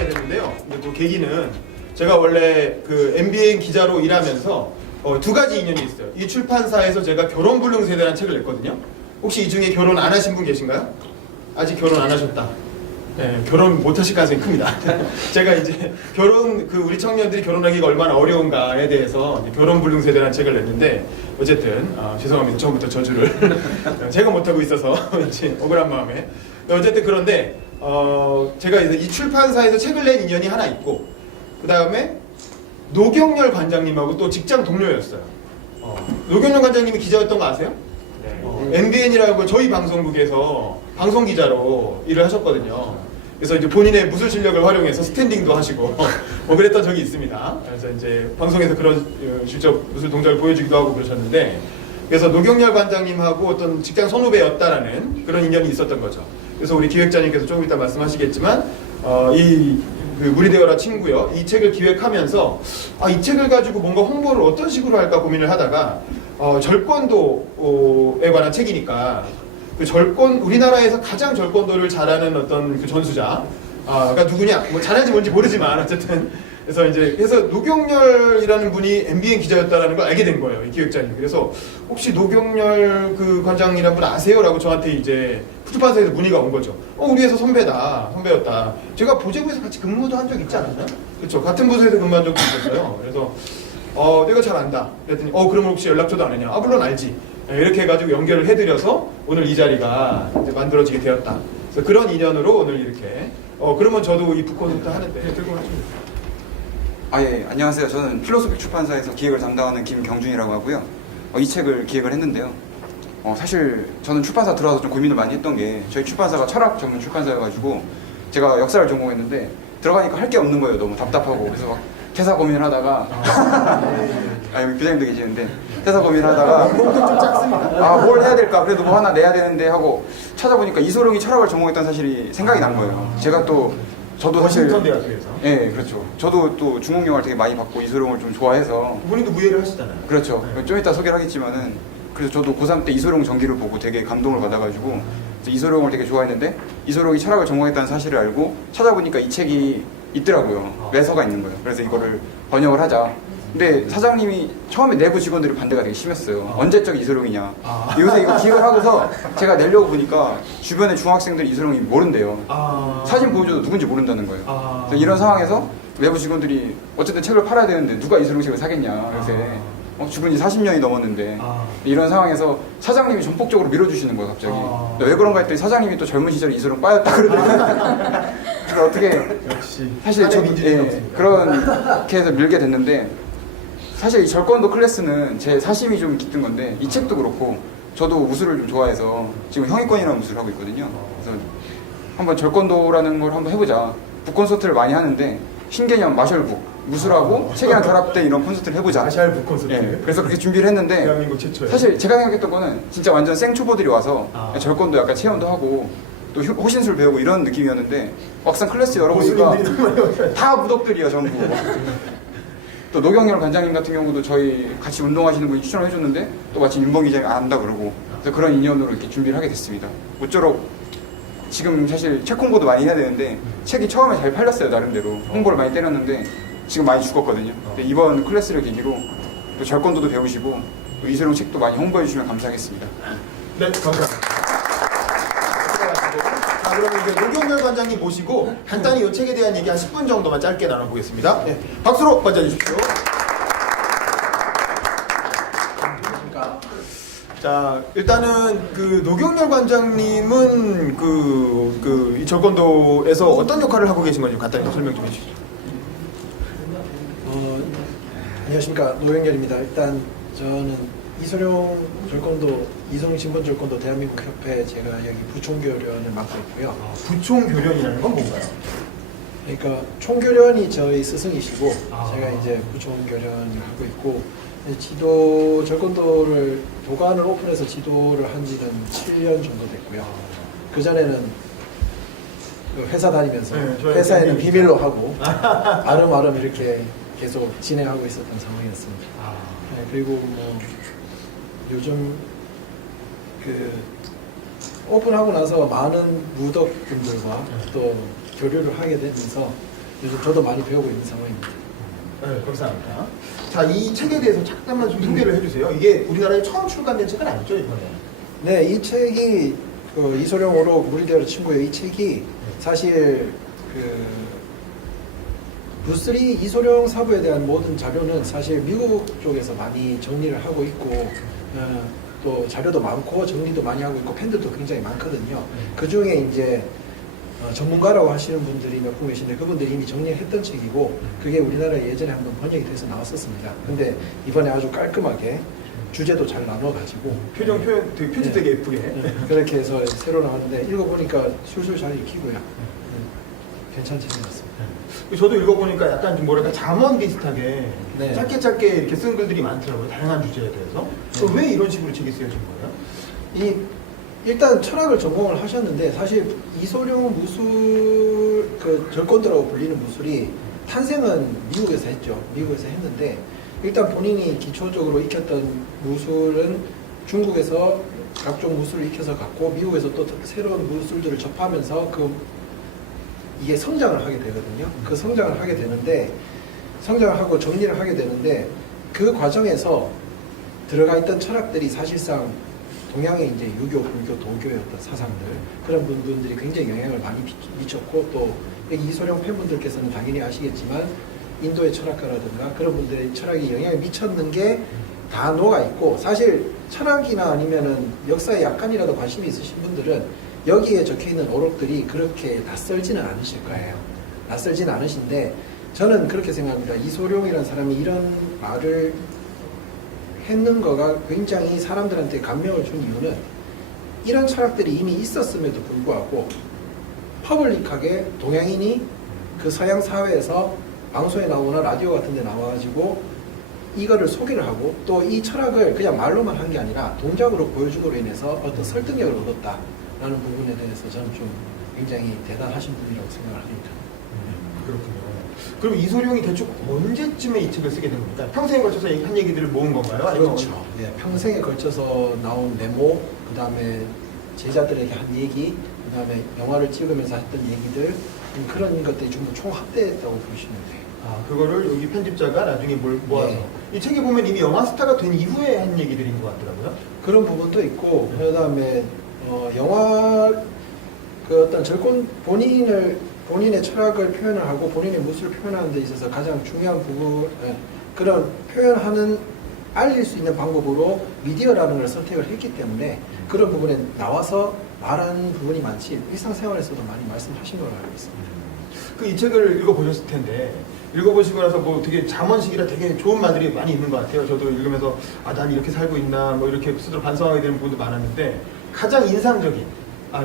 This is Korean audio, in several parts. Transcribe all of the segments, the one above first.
하게 됐는데요. 근데 그 계기는 제가 원래 그 MBN 기자로 일하면서 두 가지 인연이 있어요. 이 출판사에서 제가 결혼불능세대라는 책을 냈거든요. 혹시 이 중에 결혼 안 하신 분 계신가요? 아직 결혼 안 하셨다. 네, 결혼 못 하실 가능성이 큽니다. 제가 이제 우리 청년들이 결혼하기가 얼마나 어려운가에 대해서 결혼불능세대라는 책을 냈는데, 어쨌든, 죄송합니다. 처음부터 저주를. 제가 못하고 있어서, 왠지 억울한 마음에. 어쨌든 그런데, 제가 이제 이 출판사에서 책을 낸 인연이 하나 있고, 그 다음에 노경열 관장님하고 또 직장 동료였어요. 노경열 관장님이 기자였던 거 아세요? MBN이라고 저희 방송국에서 방송기자로 일을 하셨거든요. 그래서 이제 본인의 무술 실력을 활용해서 스탠딩도 하시고 그랬던 적이 있습니다. 그래서 이제 방송에서 그런 실적 무술 동작을 보여주기도 하고 그러셨는데, 그래서 노경열 관장님하고 어떤 직장 선후배였다라는 그런 인연이 있었던 거죠. 그래서 우리 기획자님께서 조금 이따 말씀하시겠지만 그 물이 되어라 친구요, 이 책을 기획하면서 이 책을 가지고 뭔가 홍보를 어떤 식으로 할까 고민을 하다가 절권도에 관한 책이니까 그 우리나라에서 가장 절권도를 잘하는 어떤 그 전수자가 누구냐, 뭐 잘하는지 뭔지 모르지만 어쨌든 그래서 이제 노경열이라는 분이 MBN 기자였다라는 걸 알게 된 거예요, 이 기획자님. 그래서 혹시 노경열 그 관장이라는 분 아세요?라고 저한테 이제 출판사에서 문의가 온 거죠. 우리 회사 선배였다. 제가 보재부에서 같이 근무도 한 적 있지 않았나요? 그렇죠. 같은 부서에서 근무한 적도 있었어요. 그래서 내가 잘 안다. 그랬더니 그러면 혹시 연락처도 아느냐? 물론 알지. 이렇게 해가지고 연결을 해드려서 오늘 이 자리가 이제 만들어지게 되었다. 그래서 그런 인연으로 오늘 이렇게 그러면 저도 이 북콘서트 하는데 들고 가시면. 예, 안녕하세요. 저는 필로소픽 출판사에서 기획을 담당하는 김경준이라고 하고요. 이 책을 기획을 했는데요. 사실 저는 출판사 들어와서 좀 고민을 많이 했던 게, 저희 출판사가 철학 전문 출판사여가지고 제가 역사를 전공했는데 들어가니까 할 게 없는 거예요. 너무 답답하고. 그래서 막 퇴사 고민을 하다가 여기 부장님도 계시는데 퇴사 고민을 하다가 몸도 좀 작습니다. 뭘 해야 될까? 그래도 뭐 하나 내야 되는데 하고 찾아보니까 이소룡이 철학을 전공했다는 사실이 생각이 난 거예요. 제가 저도 사실 워싱턴 대학교에서. 예, 그렇죠. 저도 또 중국 영화를 되게 많이 봤고 이소룡을 좀 좋아해서. 본인도 무예를 하시잖아요. 그렇죠. 좀 이따 소개를 하겠지만은, 그래서 저도 고3 때 이소룡 전기를 보고 되게 감동을 받아가지고 이소룡을 되게 좋아했는데, 이소룡이 철학을 전공했다는 사실을 알고 찾아보니까 이 책이 있더라고요. 매서가 있는 거예요. 그래서 이거를 번역을 하자. 근데 사장님이 처음에 내부 직원들이 반대가 되게 심했어요. 언제적 이소룡이냐. 요새 이거 기획을 하고서 제가 내려고 보니까 주변의 중학생들이 이소룡이 모른대요. 사진 보여줘도 누군지 모른다는 거예요. 그래서 이런 상황에서 내부 직원들이 어쨌든 책을 팔아야 되는데 누가 이소룡 책을 사겠냐. 요새 죽은 지 40년이 넘었는데 이런 상황에서 사장님이 전폭적으로 밀어주시는 거예요, 갑자기. 왜 그런가 했더니 사장님이 또 젊은 시절에 이소룡 빠였다 그러더라고요. 그래서 어떻게 역시 사실 그렇게 해서 밀게 됐는데, 사실 이 절권도 클래스는 제 사심이 좀 깃든 건데, 이 책도 그렇고 저도 무술을 좀 좋아해서 지금 형이권이라는 무술을 하고 있거든요. 그래서 한번 절권도라는 걸 한번 해보자. 북콘서트를 많이 하는데 신개념 마셜북 무술하고 책이랑 결합된 이런 콘서트를 해보자. 마샬북 콘서트. 그래서 그렇게 준비를 했는데, 대한민국 최초에. 사실 제가 생각했던 거는 진짜 완전 생초보들이 와서 절권도 약간 체험도 하고 또 호신술 배우고 이런 느낌이었는데, 막상 클래스 열어보니까 다 무덕들이야 전부. 또 노경열 관장님 같은 경우도 저희 같이 운동하시는 분이 추천을 해줬는데 또 마침 윤봉 기자님이 안 한다 그러고, 그래서 그런 인연으로 이렇게 준비를 하게 됐습니다. 모쪼록 지금 사실 책 홍보도 많이 해야 되는데, 책이 처음에 잘 팔렸어요. 나름대로 홍보를 많이 때렸는데 지금 많이 죽었거든요. 근데 이번 클래스를 계기로 또 절권도도 배우시고 또 이소룡 책도 많이 홍보해 주시면 감사하겠습니다. 네, 감사합니다. 자, 그러면 이제 노경열 관장님 모시고 간단히 이 책에 대한 얘기 한 10분 정도만 짧게 나눠보겠습니다. 네, 박수로 맞아주십시오. 자, 일단은 그 노경열 관장님은 이 절권도에서 어떤 역할을 하고 계신 건지 간단히 설명 좀 해주시죠. 안녕하십니까, 노경열입니다. 일단 저는 이소룡 절권도, 이소룡 신분 절권도 대한민국 협회, 제가 여기 부총교련을 맡고 있고요. 부총교련이라는 건 뭔가요? 그러니까 총교련이 저희 스승이시고 제가 이제 부총교련을 하고 있고, 절권도를 도관을 오픈해서 지도를 한 지는 7년 정도 됐고요. 그 전에는 회사 다니면서 회사에는 비밀로 하고 아름아름 이렇게 계속 진행하고 있었던 상황이었습니다. 네, 그리고 뭐 요즘 오픈하고 나서 많은 무덕분들과 또 교류를 하게 되면서 요즘 저도 많이 배우고 있는 상황입니다. 네, 감사합니다. 자, 이 책에 대해서 잠깐만 좀 소개를 해주세요. 이게 우리나라에 처음 출간된 책은 아니죠, 이번에? 네, 이 책이 그 이소룡 오록 무리대로 친구의 이 책이 사실 그 부스리 이소룡 사부에 대한 모든 자료는 사실 미국 쪽에서 많이 정리를 하고 있고 또 자료도 많고 정리도 많이 하고 있고 팬들도 굉장히 많거든요. 그 중에 이제 전문가라고 하시는 분들이 몇 분 계신데 그분들이 이미 정리했던 책이고 그게 우리나라에 예전에 한번 번역이 돼서 나왔었습니다. 근데 이번에 아주 깔끔하게 주제도 잘 나눠가지고 표현 되게 표지 되게 예쁘게 그렇게 해서 새로 나왔는데 읽어보니까 술술 잘 읽히고요. 괜찮은 책이었습니다. 저도 읽어보니까 약간 좀 뭐랄까 잠언 비슷하게 네. 짧게 이렇게 쓴 글들이 많더라고요. 다양한 주제에 대해서. 왜 이런 식으로 책이 쓰여진 거예요? 일단 철학을 전공을 하셨는데 사실 이소룡 무술 그 절권도라고 불리는 무술이 탄생은 미국에서 했죠. 미국에서 했는데 일단 본인이 기초적으로 익혔던 무술은 중국에서 각종 무술을 익혀서 갔고 미국에서 또 새로운 무술들을 접하면서 이게 성장을 하게 되거든요. 그 성장을 하게 되는데 성장을 하고 정리를 하게 되는데 그 과정에서 들어가 있던 철학들이 사실상 동양의 이제 유교, 불교, 도교의 어떤 사상들 그런 분들이 굉장히 영향을 많이 미쳤고 또 이소룡 팬분들께서는 당연히 아시겠지만 인도의 철학가라든가 그런 분들의 철학이 영향을 미쳤는 게 다 녹아 있고 사실 철학이나 아니면은 역사에 약간이라도 관심이 있으신 분들은 여기에 적혀 있는 오록들이 그렇게 낯설지는 않으실 거예요. 낯설지는 않으신데 저는 그렇게 생각합니다. 이소룡이라는 사람이 이런 말을 했는 거가 굉장히 사람들한테 감명을 준 이유는 이런 철학들이 이미 있었음에도 불구하고 퍼블릭하게 동양인이 그 서양 사회에서 방송에 나오거나 라디오 같은 데 나와가지고 이거를 소개를 하고 또 이 철학을 그냥 말로만 한 게 아니라 동작으로 보여줌으로 인해서 어떤 설득력을 얻었다라는 부분에 대해서 저는 좀 굉장히 대단하신 분이라고 생각을 합니다. 그렇군요. 그럼 이소룡이 대충 언제쯤에 이 책을 쓰게 된 겁니까? 평생에 걸쳐서 한 얘기들을 모은 건가요? 아니면 그렇죠. 예, 평생에 걸쳐서 나온 메모, 그 다음에 제자들에게 한 얘기, 그 다음에 영화를 찍으면서 했던 얘기들 그런 것들이 전부 총합대했다고 보시면 돼요. 그거를 여기 편집자가 나중에 모아서 이 책에 보면 이미 영화 스타가 된 이후에 한 얘기들인 것 같더라고요. 그런 부분도 있고 그 다음에 영화 그 어떤 본인의 철학을 표현을 하고 본인의 무술을 표현하는 데 있어서 가장 중요한 부분 그런 표현하는 알릴 수 있는 방법으로 미디어라는 걸 선택을 했기 때문에 그런 부분에 나와서 말하는 부분이 많지 일상생활에서도 많이 말씀하신 걸로 알고 있습니다. 이 책을 읽어보셨을 텐데 읽어보시고 나서 뭐 되게 잠언식이라 되게 좋은 말들이 많이 있는 것 같아요. 저도 읽으면서 난 이렇게 살고 있나 뭐 이렇게 스스로 반성하게 되는 부분도 많았는데 가장 인상적인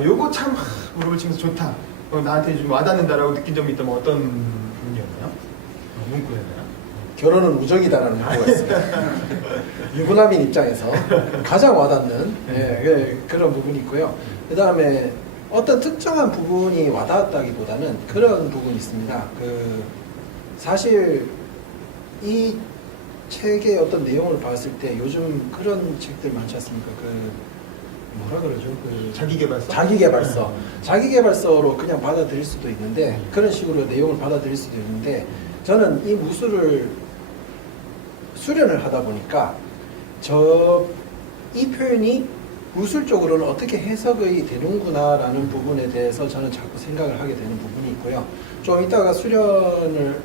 요거 참 무릎을 치면서 좋다 나한테 좀 와닿는다라고 느낀 점이 있다면 어떤 부분이었나요? 문구였나요? 결혼은 무적이다라는 문구가 있습니다. 유부남인 입장에서 가장 와닿는 그런 부분이 있고요. 그 다음에 어떤 특정한 부분이 와닿았다기보다는 그런 부분이 있습니다. 사실 이 책의 어떤 내용을 봤을 때 요즘 그런 책들 많지 않습니까? 뭐라 그러죠? 자기계발서? 자기계발서. 자기계발서로 그냥 받아들일 수도 있는데 그런 식으로 내용을 받아들일 수도 있는데 저는 이 무술을 수련을 하다 보니까 이 표현이 무술적으로는 어떻게 해석이 되는구나라는 부분에 대해서 저는 자꾸 생각을 하게 되는 부분이 있고요. 좀 이따가 수련을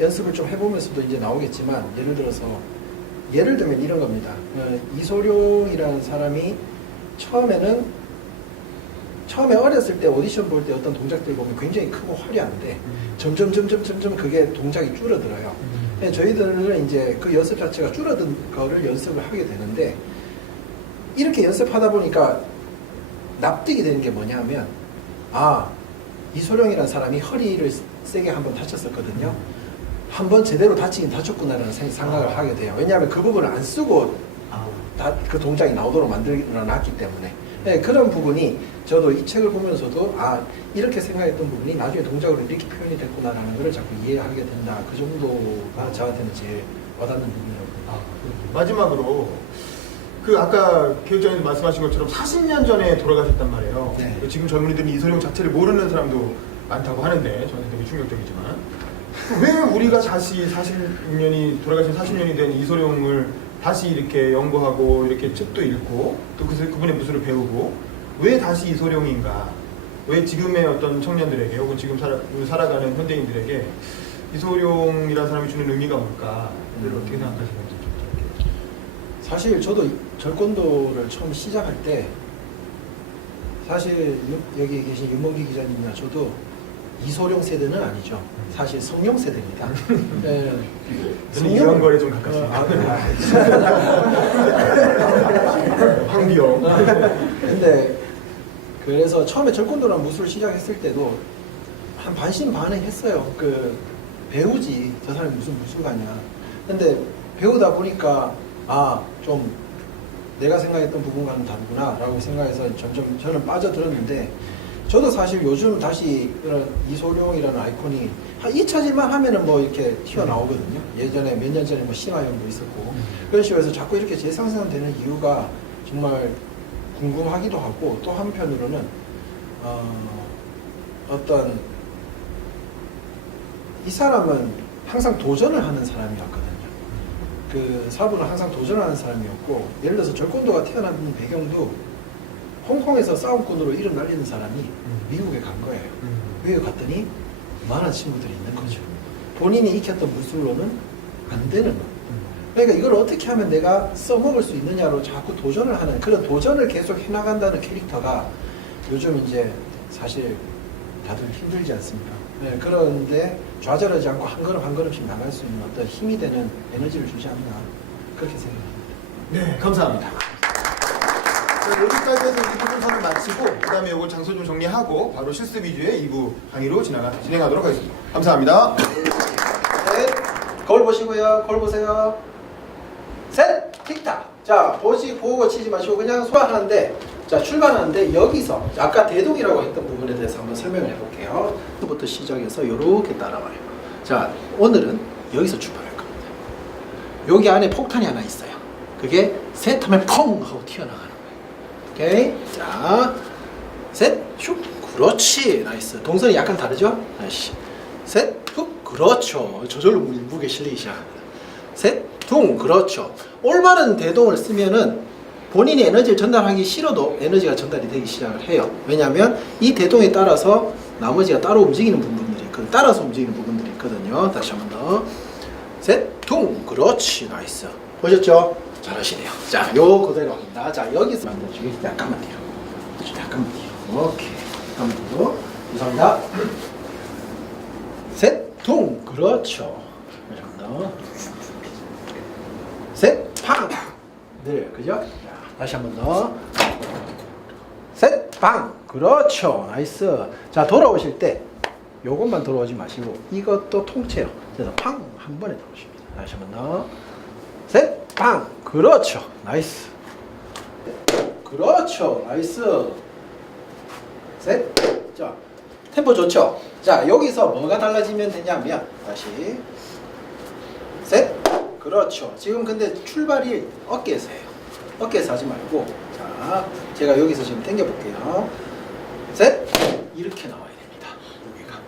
연습을 좀 해보면서도 이제 나오겠지만 예를 들면 이런 겁니다. 이소룡이라는 사람이 처음에 어렸을 때 오디션 볼 때 어떤 동작들 보면 굉장히 크고 화려한데 점점 그게 동작이 줄어들어요. 저희들은 이제 그 연습 자체가 줄어든 거를 연습을 하게 되는데 이렇게 연습하다 보니까 납득이 되는 게 뭐냐면 이소룡이라는 사람이 허리를 세게 한번 다쳤었거든요. 한번 제대로 다치긴 다쳤구나라는 생각을 하게 돼요. 왜냐하면 그 부분을 안 쓰고 그 동작이 나오도록 만들어놨기 때문에 그런 부분이 저도 이 책을 보면서도 이렇게 생각했던 부분이 나중에 동작으로 이렇게 표현이 됐구나라는 걸 자꾸 이해하게 된다. 그 정도가 저한테는 제일 와닿는 부분이라고. 마지막으로 아까 교육장님 말씀하신 것처럼 40년 전에 돌아가셨단 말이에요. 네. 지금 젊은이들은 이소룡 자체를 모르는 사람도 많다고 하는데 저는 되게 충격적이지만 왜 우리가 다시 40년이 돌아가신 40년이 된 이소룡을 다시 이렇게 연구하고 이렇게 책도 읽고 또 그분의 무술을 배우고 왜 다시 이소룡인가? 왜 지금의 어떤 청년들에게 혹은 지금 살아가는 현대인들에게 이소룡이라는 사람이 주는 의미가 뭘까? 이를 어떻게 생각하시는지 좀 사실 저도 절권도를 처음 시작할 때 사실 여기 계신 윤목기 기자님이나 저도 이소룡 세대는 아니죠. 사실 성룡 세대입니다. 네. 저는 이런 거에 좀 가깝습니다. 황비영. 근데 그래서 처음에 절권도라는 무술을 시작했을 때도 한 반신반의했어요. 그 배우지 저 사람이 무슨 무술가냐. 근데 배우다 보니까 좀 내가 생각했던 부분과는 다르구나 라고 생각해서 점점 저는 빠져들었는데 저도 사실 요즘 다시 이런 이소룡이라는 아이콘이 한 잊혀질만 하면은 뭐 이렇게 튀어나오거든요. 예전에 몇 년 전에 뭐 신화영도 있었고 그런 식으로 해서 자꾸 이렇게 재생산되는 이유가 정말 궁금하기도 하고 또 한편으로는 어떤 이 사람은 항상 도전을 하는 사람이었거든요. 그 사부는 항상 도전을 하는 사람이었고 예를 들어서 절권도가 태어난 배경도 홍콩에서 싸움꾼으로 이름 날리는 사람이 미국에 간 거예요. 미국에 갔더니 많은 친구들이 있는 거죠. 본인이 익혔던 무술로는 안 되는 거. 그러니까 이걸 어떻게 하면 내가 써먹을 수 있느냐로 자꾸 도전을 하는 그런 도전을 계속 해나간다는 캐릭터가 요즘 이제 사실 다들 힘들지 않습니까? 네, 그런데 좌절하지 않고 한 걸음 한 걸음씩 나갈 수 있는 어떤 힘이 되는 에너지를 주지 않나 그렇게 생각합니다. 네, 감사합니다. 자, 여기까지 해서 이 부분 선을 마치고 그 다음에 이걸 장소 좀 정리하고 바로 실습 위주의 2부 강의로 진행하도록 하겠습니다. 감사합니다. 셋, 거울 보시고요. 거울 보세요. 셋, 틱탁. 자, 보고 치지 마시고 그냥 소화하는데 자, 출발하는데 여기서 아까 대동이라고 했던 부분에 대해서 한번 설명을 해볼게요. 부터 시작해서 이렇게 따라와요. 자, 오늘은 여기서 출발할 겁니다. 여기 안에 폭탄이 하나 있어요. 그게 셋 하면 펑 하고 튀어나가는 거예요. 오케이? 자, 셋, 슉. 그렇지. 나이스. 동선이 약간 다르죠? 나이스. 셋, 훅. 그렇죠. 저절로 무게 실리기 시작합니다. 셋, 둥. 그렇죠. 올바른 대동을 쓰면은 본인이 에너지를 전달하기 싫어도 에너지가 전달이 되기 시작을 해요. 왜냐하면 이 대동에 따라서 나머지가 따로 움직이는 부분들이 있거든요. 따라서 움직이는 부분들이 있거든요. 다시 한 번 더. 셋, 둥. 그렇지. 나이스. 보셨죠? 잘하시네요. 자, 요 그대로 합니다. 자, 여기서 만들어주기 약간만 뒤로. 약간만 뒤로. 오케이. 한번 더. 감사합니다. 셋, 둥. 그렇죠. 다시 한 번 더. 셋, 팡. 네, 그죠? 자, 다시 한 번 더. 셋, 팡. 그렇죠. 나이스. 자, 돌아오실 때 요것만 돌아오지 마시고 이것도 통째요. 그래서 팡. 한 번에 돌아오십니다. 다시 한 번 더. 셋, 팡. 그렇죠. 나이스. 그렇죠. 나이스. 셋. 자, 템포 좋죠? 자, 여기서 뭐가 달라지면 되냐면 다시 셋. 그렇죠. 지금 근데 출발이 어깨에서 해요. 어깨에서 하지 말고 자, 제가 여기서 지금 당겨 볼게요. 셋. 이렇게 나와야 됩니다. 무게가.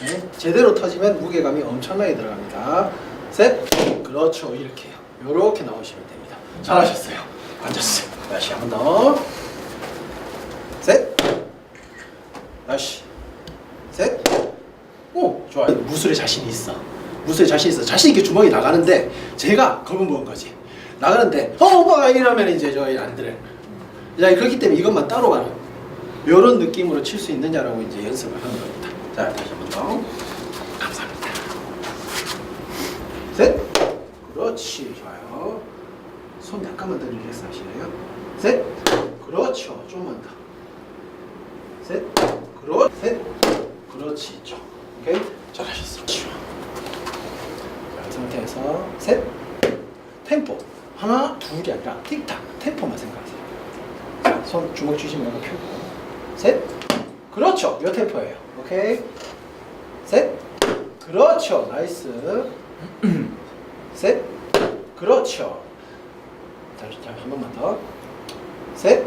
네. 제대로 터지면 무게감이 엄청나게 들어갑니다. 셋. 그렇죠. 이렇게요. 요렇게 나오시면 됩니다. 잘하셨어요. 앉았어요. 다시 한 번 더. 셋. 다시. 셋. 오, 좋아요. 무술에 자신이 있어. 무술에 자신 있어. 자신 있게 주먹이 나가는데 제가 겁은 먹은 거지. 나가는데 오빠가 이러면 이제 저희 안 들어요. 자, 그렇기 때문에 이것만 따로 가는 이런 느낌으로 칠 수 있느냐라고 이제 연습을 하는 겁니다. 자, 다시 한 번 더. 감사합니다. 셋. 그렇지. 좋아요. 손 약간만 더 릴렉스 하시네요. 셋. 그렇죠. 조금만 더. 셋. 셋. 그렇지. 쭉. 오케이. 잘하셨어. 자, 이 상태에서 셋. 템포. 하나, 둘이 아니라 틱탁. 템포만 생각하세요. 자, 손 주먹 주시면 이렇게 펴고. 셋. 그렇죠. 이 템포예요. 오케이. 셋. 그렇죠. 나이스. 셋. 그렇죠. 다시 한 번만 더. 셋.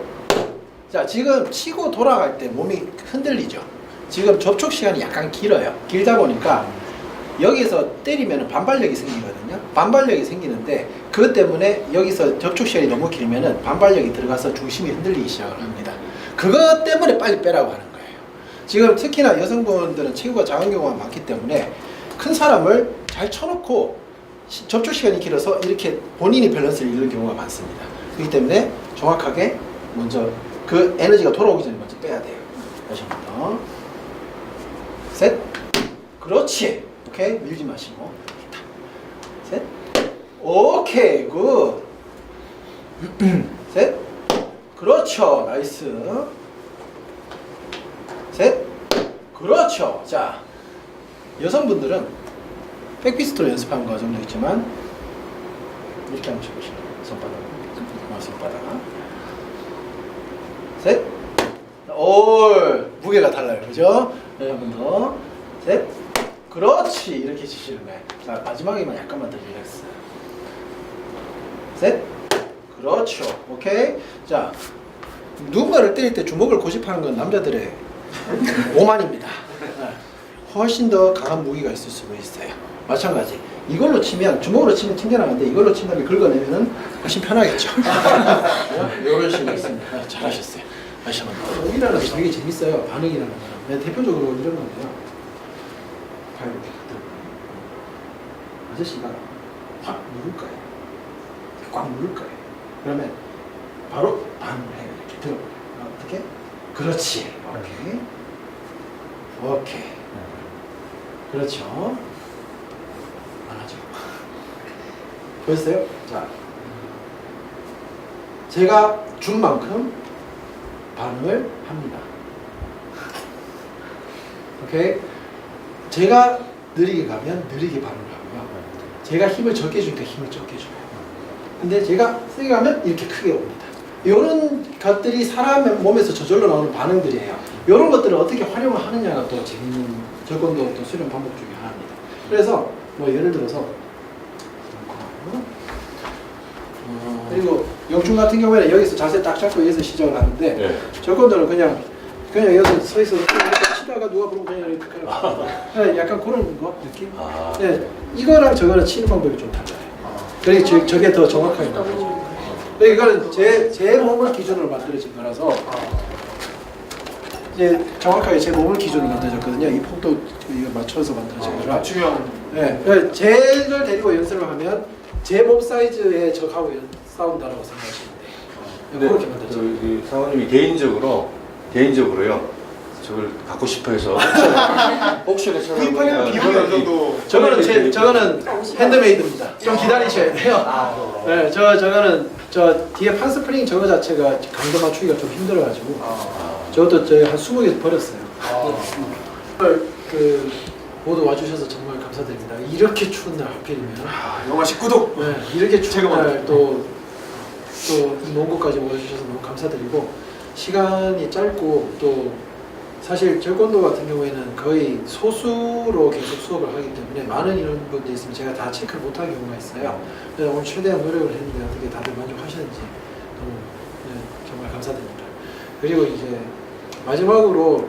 자, 지금 치고 돌아갈 때 몸이 흔들리죠. 지금 접촉 시간이 약간 길어요. 길다 보니까 여기서 때리면 반발력이 생기거든요. 반발력이 생기는데 그것 때문에 여기서 접촉 시간이 너무 길면은 반발력이 들어가서 중심이 흔들리기 시작을 합니다. 그것 때문에 빨리 빼라고 하는 거예요. 지금 특히나 여성분들은 체구가 작은 경우가 많기 때문에 큰 사람을 잘 쳐놓고 접촉 시간이 길어서 이렇게 본인이 밸런스를 잃는 경우가 많습니다. 그렇기 때문에 정확하게 먼저 그 에너지가 돌아오기 전에 먼저 빼야 돼요. 다시 한 번 더. 셋. 그렇지. 오케이. 밀지 마시고. 셋. 오케이. 굿. 셋. 그렇죠. 나이스. 셋. 그렇죠. 자, 여성분들은 백피스트로 연습하는 과정도 있지만 이렇게 한번 쳐보시죠. 손바닥. 손바닥. 셋. 올. 무게가 달라요. 그죠? 네, 한 번 더. 셋. 그렇지. 이렇게 치시는 거예요. 자, 마지막에만 약간만 더 릴렉스. 셋. 그렇죠. 오케이. 자, 누군가를 때릴 때 주먹을 고집하는 건 남자들의 오만입니다. 네. 훨씬 더 강한 무기가 있을 수도 있어요. 마찬가지. 이걸로 치면 주먹으로 치면 튕겨나가는데 이걸로 친 다음에 긁어내면은 훨씬 편하겠죠. 이런 식으로 있습니다. 아, 잘하셨어요. 다시 한번. 여기라는 게 되게 재밌어요. 반응이라는 거는. 네, 대표적으로 이런 건데요. 발 이렇게 들어. 아저씨가 확 누를 거예요. 꽉 누를 거예요. 그러면 바로 반응을 해요. 이렇게 들어. 어떻게? 그렇지. 오케이. 오케이. 그렇죠. 안 하죠. 보였어요? 자, 제가 준 만큼 반응을 합니다. 오케이? 제가 느리게 가면 느리게 반응을 하고요. 제가 힘을 적게 주니까 힘을 적게 줘요. 근데 제가 세게 가면 이렇게 크게 옵니다. 이런 것들이 사람 몸에서 저절로 나오는 반응들이에요. 이런 것들을 어떻게 활용을 하느냐가 또 재밌는 접근도 또 수련 방법 중에 하나입니다. 그래서 뭐 예를 들어서 그리고 영춘 같은 경우에는 여기서 자세 딱 잡고 여기서 시작을 하는데 네. 접근들은 그냥 여기서 서 있어서 이렇게 치다가 누가 보면 그냥 이렇게 네, 약간 그런 거 느낌. 네, 이거랑 저거는 치는 방법이 좀 달라요. 그래서 저게 더 정확하게 나오죠. 이거는 제 몸을 기준으로 만들어진 거라서 이제 정확하게 제 몸을 기준으로 만들어졌거든요. 이 폭도 이거 맞춰서 만들어진 거라. 맞추면. 네, 쟤를 데리고 연습을 하면 제 몸 사이즈에 저하고 싸운다라고 생각하시면 돼요. 근데 그렇게 만들어져. 그 사모님이 개인적으로요. 저걸 갖고 싶어 해서 옥션에 구입하려면 비용이 어느 정도. 저거는 핸드메이드입니다. 좀 기다리셔야 돼요. 네, 저거는 저 뒤에 판 스프링 저거 자체가 강도 맞추기가 좀 힘들어가지고 저것도 저희 한 20개 버렸어요. 그 모두 와주셔서 정말 감사드립니다. 이렇게 추운 날 하필이면 영하 19도. 네, 이렇게 추운 제가 날 또 이 먼 곳까지 와주셔서 너무 감사드리고 시간이 짧고 또 사실 절권도 같은 경우에는 거의 소수로 계속 수업을 하기 때문에 많은 인원분들이 있으면 제가 다 체크를 못하는 경우가 있어요. 그래서 오늘 최대한 노력을 했는데 어떻게 다들 만족하시는지 너무 정말 감사드립니다. 그리고 이제 마지막으로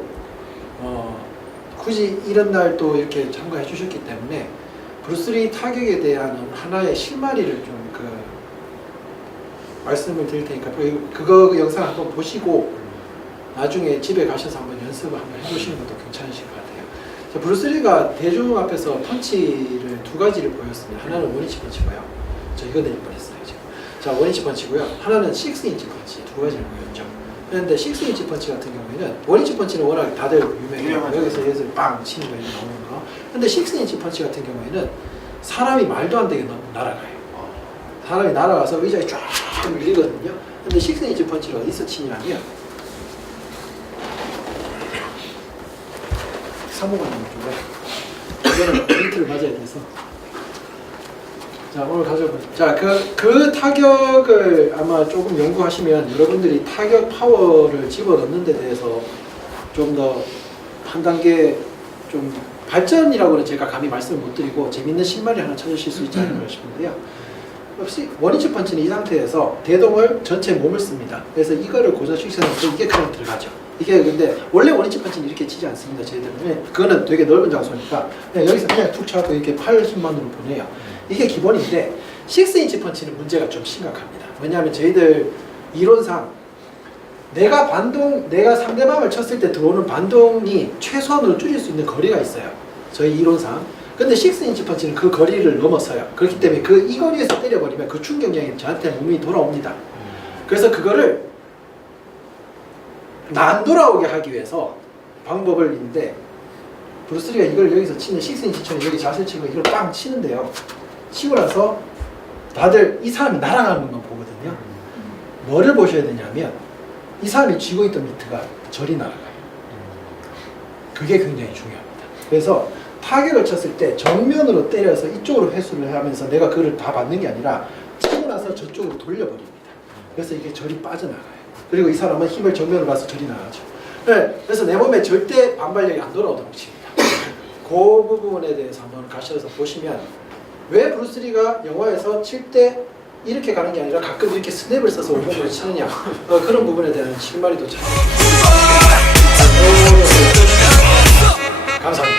굳이 이런 날 또 이렇게 참가해 주셨기 때문에 브루스리 타격에 대한 하나의 실마리를 좀 말씀을 드릴 테니까 그거 영상 한번 보시고 나중에 집에 가셔서 한번 연습을 한번 해보시는 것도 괜찮으실 것 같아요. 자, 브루스리가 대중 앞에서 펀치를 두 가지를 보였습니다. 하나는 원인치 펀치고요. 저 이거 내릴 뻔했어요 지금. 자, 원인치 펀치고요. 하나는 6인치 펀치 두 가지를 보였죠. 그런데 6인치 펀치 같은 경우에는 원인치 펀치는 워낙 다들 유명해요. 여기서 얘를 빵 치는 거 이렇게 나오는 거. 근데 6인치 펀치 같은 경우에는 사람이 말도 안 되게 날아가요. 사람이 날아가서 의자에 쫙 밀리거든요. 근데 6인치 펀치를 어디서 치냐면 사모관님 쪽에 이거는 포인트를 맞아야 돼서 자 오늘 가져본 그 타격을 아마 조금 연구하시면 여러분들이 타격 파워를 집어넣는 데 대해서 좀 더 한 단계 좀 발전이라고는 제가 감히 말씀을 못 드리고 재밌는 신발이 하나 찾으실 수 있지 않을까 싶은데요. 역시 원인치 펀치는 이 상태에서 대동을 전체 몸을 씁니다. 그래서 이거를 고정시켜서 이게 그냥 들어가죠. 이게 근데 원래 원위치 펀치는 이렇게 치지 않습니다. 저희들은 그거는 되게 넓은 장소니까 그냥 여기서 그냥 툭 쳐갖고 이렇게 팔 힘만으로 보내요. 이게 기본인데 6인치 펀치는 문제가 좀 심각합니다. 왜냐하면 저희들 이론상 내가 상대방을 쳤을 때 들어오는 반동이 최소한으로 줄일 수 있는 거리가 있어요. 저희 이론상. 근데 6인치 펀치는 그 거리를 넘어서요. 그렇기 때문에 이 거리에서 때려버리면 그 충격량이 저한테 몸이 돌아옵니다. 그래서 그거를 안 돌아오게 하기 위해서 방법을 있는데 브루스리가 이걸 여기서 치는 6인치처럼 여기 자세 치고 이걸 빵 치는데요. 치고 나서 다들 이 사람이 날아가는 것만 보거든요. 뭐를 보셔야 되냐면 이 사람이 쥐고 있던 미트가 저리 날아가요. 그게 굉장히 중요합니다. 그래서 타격을 쳤을 때 정면으로 때려서 이쪽으로 회수를 하면서 내가 그걸 다 받는 게 아니라 치고 나서 저쪽으로 돌려버립니다. 그래서 이게 저리 빠져나가요. 그리고 이 사람은 힘을 정면으로 가서 저리 나가죠. 네, 그래서 내 몸에 절대 반발력이 안 돌아오도록 칩니다. 그 부분에 대해서 한번 가셔서 보시면 왜 브루스리가 영화에서 칠 때 이렇게 가는 게 아니라 가끔 이렇게 스냅을 써서 온몸으로 치느냐 그런 부분에 대한 실마리도 잘 감사합니다.